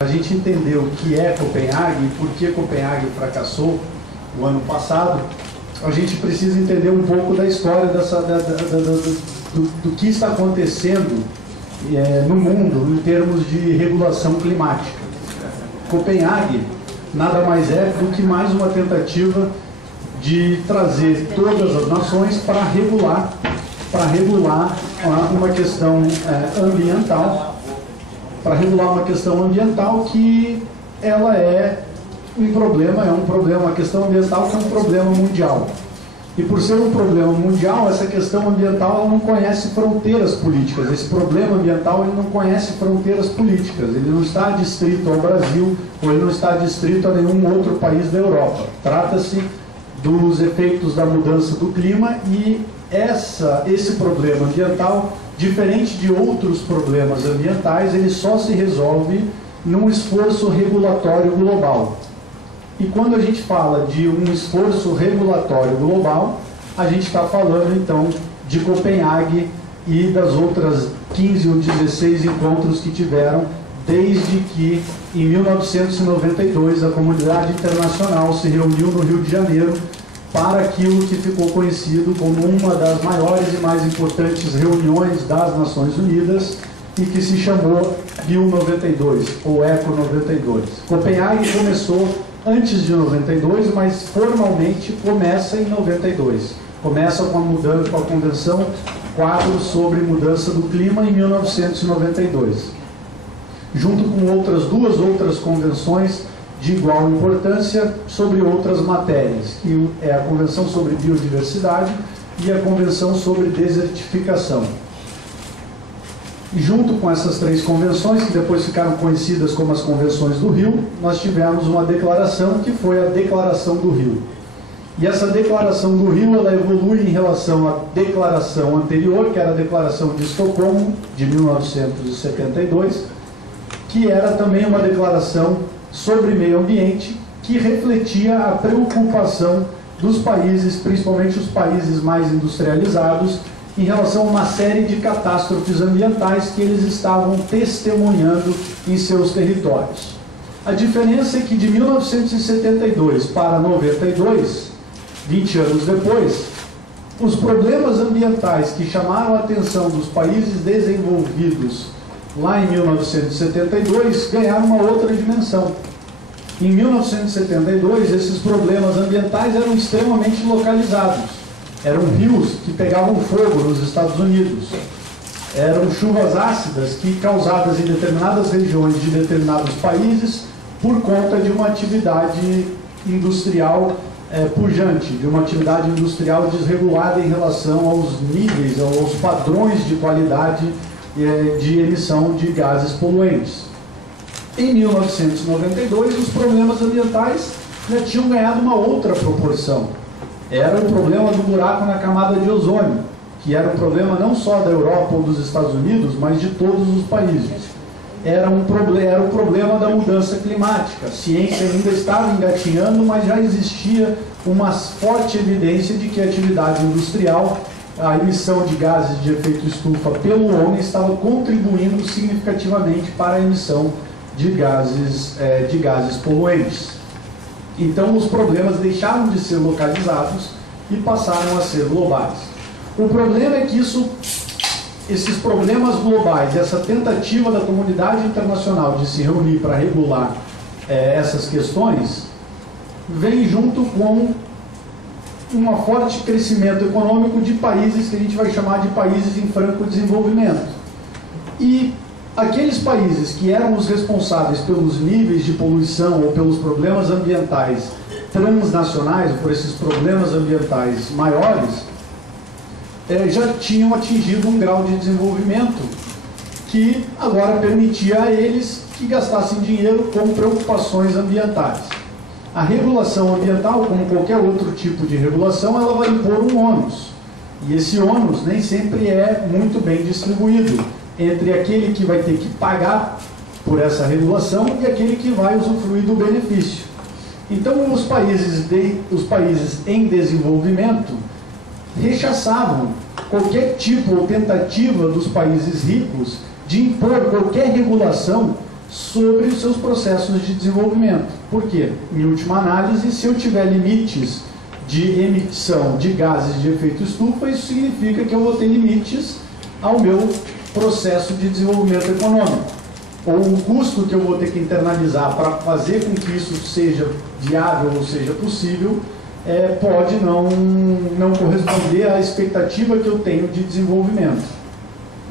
A gente entender o que é Copenhague e por que Copenhague fracassou o ano passado, a gente precisa entender um pouco da história do que está acontecendo no mundo em termos de regulação climática. Copenhague nada mais é do que mais uma tentativa de trazer todas as nações para regular uma questão ambiental, que ela é um problema, a questão ambiental que é um problema mundial. E por ser um problema mundial, essa questão ambiental ela não conhece fronteiras políticas. Esse problema ambiental ele não conhece fronteiras políticas. Ele não está adstrito ao Brasil ou ele não está adstrito a nenhum outro país da Europa. Trata-se dos efeitos da mudança do clima e esse problema ambiental, diferente de outros problemas ambientais, ele só se resolve num esforço regulatório global. E quando a gente fala de um esforço regulatório global, a gente está falando então de Copenhague e das outras 15 ou 16 encontros que tiveram desde que em 1992 a comunidade internacional se reuniu no Rio de Janeiro para aquilo que ficou conhecido como uma das maiores e mais importantes reuniões das Nações Unidas e que se chamou Rio 92 ou Eco 92. Copenhague começou antes de 92, mas formalmente começa em 92. Começa com a Convenção Quadro sobre Mudança do Clima em 1992. Junto com duas outras convenções de igual importância sobre outras matérias, que é a Convenção sobre Biodiversidade e a Convenção sobre Desertificação. E junto com essas três convenções, que depois ficaram conhecidas como as Convenções do Rio, nós tivemos uma declaração que foi a Declaração do Rio. E essa Declaração do Rio, ela evolui em relação à declaração anterior, que era a Declaração de Estocolmo, de 1972, que era também uma declaração sobre meio ambiente, que refletia a preocupação dos países, principalmente os países mais industrializados, em relação a uma série de catástrofes ambientais que eles estavam testemunhando em seus territórios. A diferença é que de 1972 para 92, 20 anos depois, os problemas ambientais que chamaram a atenção dos países desenvolvidos lá em 1972 ganharam uma outra dimensão. Em 1972, esses problemas ambientais eram extremamente localizados. Eram rios que pegavam fogo nos Estados Unidos. Eram chuvas ácidas que, causadas em determinadas regiões de determinados países, por conta de uma atividade industrial pujante, de uma atividade industrial desregulada em relação aos níveis, aos padrões de qualidade de emissão de gases poluentes. Em 1992, os problemas ambientais já tinham ganhado uma outra proporção. Era o problema do buraco na camada de ozônio, que era um problema não só da Europa ou dos Estados Unidos, mas de todos os países. Era o problema da mudança climática. A ciência ainda estava engatinhando, mas já existia uma forte evidência de que a atividade industrial, a emissão de gases de efeito estufa pelo homem, estava contribuindo significativamente para a emissão de gases poluentes. Então os problemas deixaram de ser localizados e passaram a ser globais. O problema é que esses problemas globais, essa tentativa da comunidade internacional de se reunir para regular essas questões, vem junto com um forte crescimento econômico de países que a gente vai chamar de países em franco desenvolvimento. E aqueles países que eram os responsáveis pelos níveis de poluição ou pelos problemas ambientais transnacionais, por esses problemas ambientais maiores, já tinham atingido um grau de desenvolvimento que agora permitia a eles que gastassem dinheiro com preocupações ambientais. A regulação ambiental, como qualquer outro tipo de regulação, ela vai impor um ônus. E esse ônus nem sempre é muito bem distribuído entre aquele que vai ter que pagar por essa regulação e aquele que vai usufruir do benefício. Então, os países em desenvolvimento rechaçavam qualquer tipo ou tentativa dos países ricos de impor qualquer regulação sobre os seus processos de desenvolvimento. Por quê? Em última análise, se eu tiver limites de emissão de gases de efeito estufa, isso significa que eu vou ter limites ao meu processo de desenvolvimento econômico. Ou o custo que eu vou ter que internalizar para fazer com que isso seja viável ou seja possível, pode não corresponder à expectativa que eu tenho de desenvolvimento.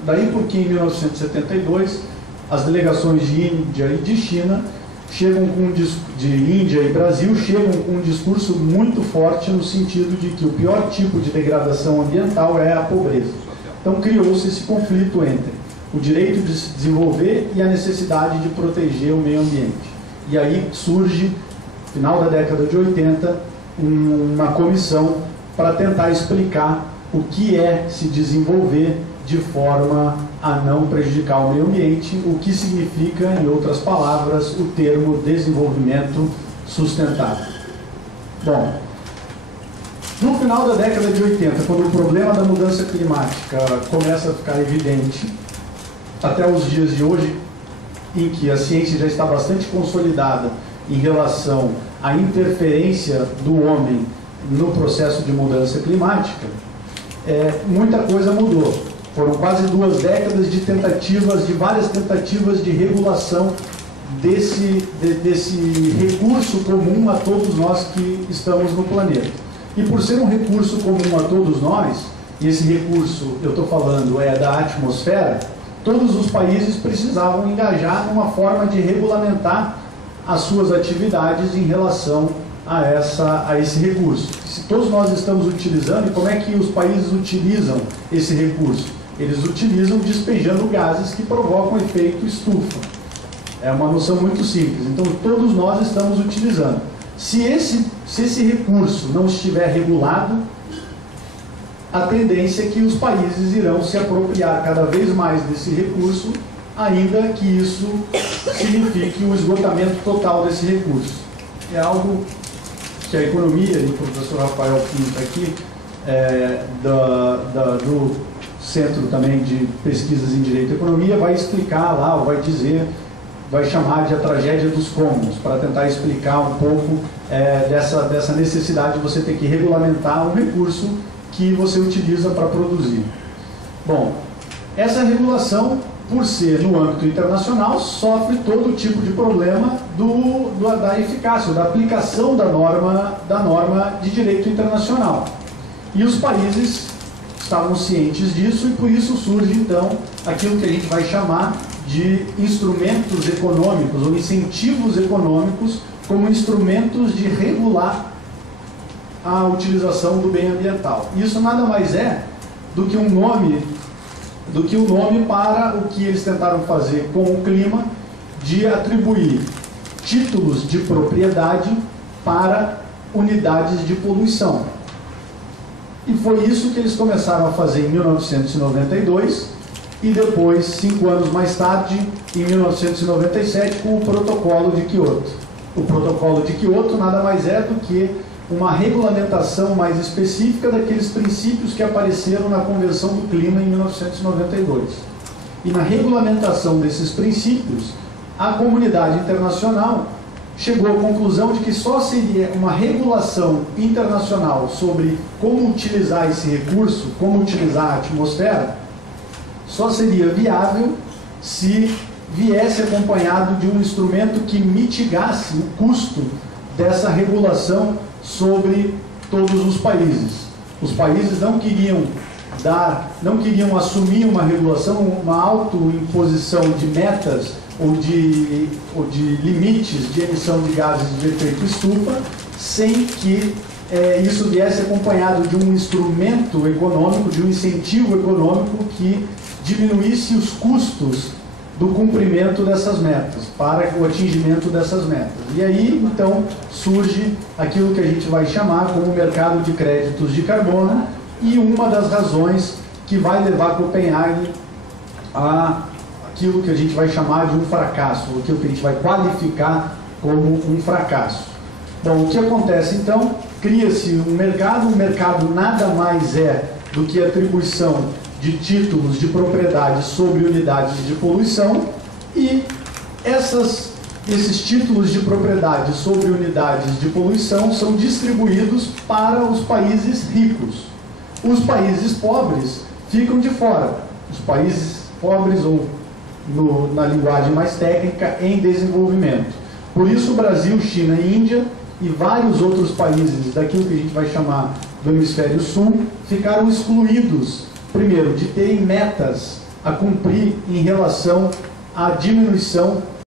Daí porque em 1972 as delegações de Índia e de China chegam de Índia e Brasil chegam com um discurso muito forte no sentido de que o pior tipo de degradação ambiental é a pobreza. Então criou-se esse conflito entre o direito de se desenvolver e a necessidade de proteger o meio ambiente. E aí surge, no final da década de 80, uma comissão para tentar explicar o que é se desenvolver de forma a não prejudicar o meio ambiente, o que significa, em outras palavras, o termo desenvolvimento sustentável. Bom, no final da década de 80, quando o problema da mudança climática começa a ficar evidente, até os dias de hoje, em que a ciência já está bastante consolidada em relação à interferência do homem no processo de mudança climática, muita coisa mudou. Foram quase 2 décadas de várias tentativas de regulação desse recurso comum a todos nós que estamos no planeta. E por ser um recurso comum a todos nós, e esse recurso, eu estou falando, é da atmosfera, todos os países precisavam engajar numa forma de regulamentar as suas atividades em relação a esse recurso. Se todos nós estamos utilizando, e como é que os países utilizam esse recurso? Eles utilizam despejando gases que provocam efeito estufa. É uma noção muito simples. Então, todos nós estamos utilizando. Se esse recurso não estiver regulado, a tendência é que os países irão se apropriar cada vez mais desse recurso, ainda que isso signifique o esgotamento total desse recurso. É algo que a economia, e o professor Rafael Pinto aqui, do Centro também de Pesquisas em Direito e Economia, vai explicar lá, ou vai dizer, vai chamar de a tragédia dos cômodos, para tentar explicar um pouco dessa necessidade de você ter que regulamentar um recurso que você utiliza para produzir. Bom, essa regulação, por ser no âmbito internacional, sofre todo tipo de problema da eficácia, da aplicação da norma de direito internacional. E os países estavam cientes disso e por isso surge então aquilo que a gente vai chamar de instrumentos econômicos ou incentivos econômicos como instrumentos de regular a utilização do bem ambiental. Isso nada mais é do que um nome para o que eles tentaram fazer com o clima, de atribuir títulos de propriedade para unidades de poluição. E foi isso que eles começaram a fazer em 1992 e depois, 5 anos mais tarde, em 1997, com o Protocolo de Kyoto. O Protocolo de Kyoto nada mais é do que uma regulamentação mais específica daqueles princípios que apareceram na Convenção do Clima em 1992. E na regulamentação desses princípios, a comunidade internacional chegou à conclusão de que só seria uma regulação internacional sobre como utilizar esse recurso, como utilizar a atmosfera, só seria viável se viesse acompanhado de um instrumento que mitigasse o custo dessa regulação sobre todos os países. Os países não queriam assumir uma regulação, uma autoimposição de metas ou de limites de emissão de gases de efeito estufa, sem que isso viesse acompanhado de um instrumento econômico, de um incentivo econômico que diminuísse os custos do cumprimento dessas metas, para o atingimento dessas metas. E aí, então, surge aquilo que a gente vai chamar como mercado de créditos de carbono, e uma das razões que vai levar Copenhague a aquilo que a gente vai chamar de um fracasso, aquilo que a gente vai qualificar como um fracasso. Bom, o que acontece então? Cria-se um mercado nada mais é do que a atribuição de títulos de propriedade sobre unidades de poluição, e Esses títulos de propriedade sobre unidades de poluição são distribuídos para os países ricos. Os países pobres ficam de fora. Os países pobres, ou na linguagem mais técnica, em desenvolvimento. Por isso, o Brasil, China e Índia e vários outros países daquilo que a gente vai chamar do hemisfério sul ficaram excluídos, primeiro, de terem metas a cumprir em relação à diminuição